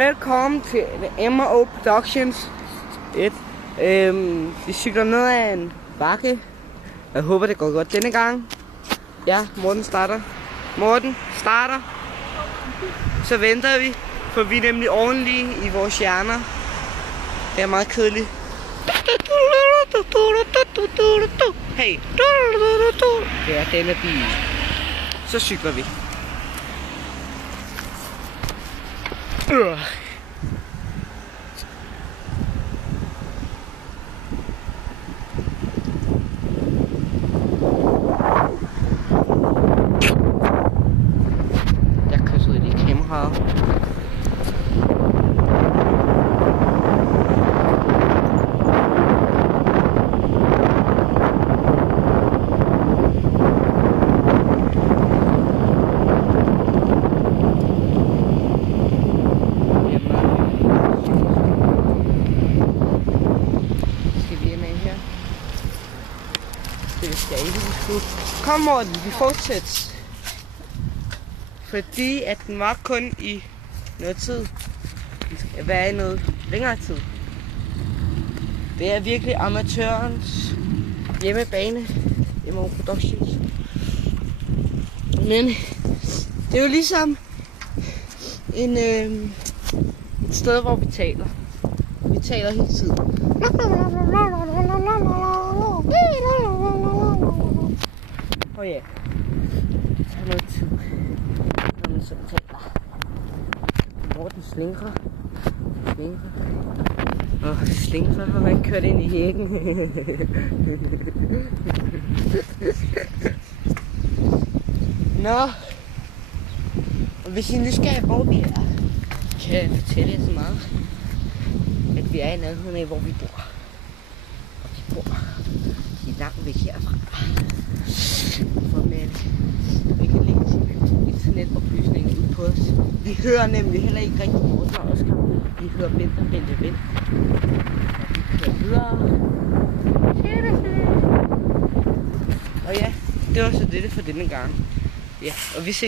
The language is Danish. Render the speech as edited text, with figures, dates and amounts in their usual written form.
Velkommen til MO Productions 1. Vi cykler ned ad en bakke. Jeg håber det går godt denne gang. Ja, Morten starter. Så venter vi, for vi er nemlig ordentlige i vores hjerner. Det er meget kedeligt. Hey. Det er denne bil. Så cykler vi. Jeg kyssede i kameraet. Kom Morten, vi fortsætter. Fordi at den var kun i noget tid. Vi skal være i noget længere tid. Det er virkelig amatørens hjemmebane. MO Productions. Men det er jo ligesom et sted, hvor vi taler. Vi taler hele tiden. Og ja, det tager noget tid, når man så taler. Morten slinkrer. Slinkrer, hvor man kørt ind i hækken. Nå, og hvis I er nysgerrige, hvor vi er, kan jeg fortælle jer så meget, at vi er i nærheden af, hvor vi bor. Og vi bor langt væk herfra. Vi kan lægge internetoplysningen ud på os. Vi hører nemlig heller ikke rigtig Morten og Oscar. Vi hører Bente. Og vi kører videre. Og ja, det var så det for denne gang. Ja, og vi ses.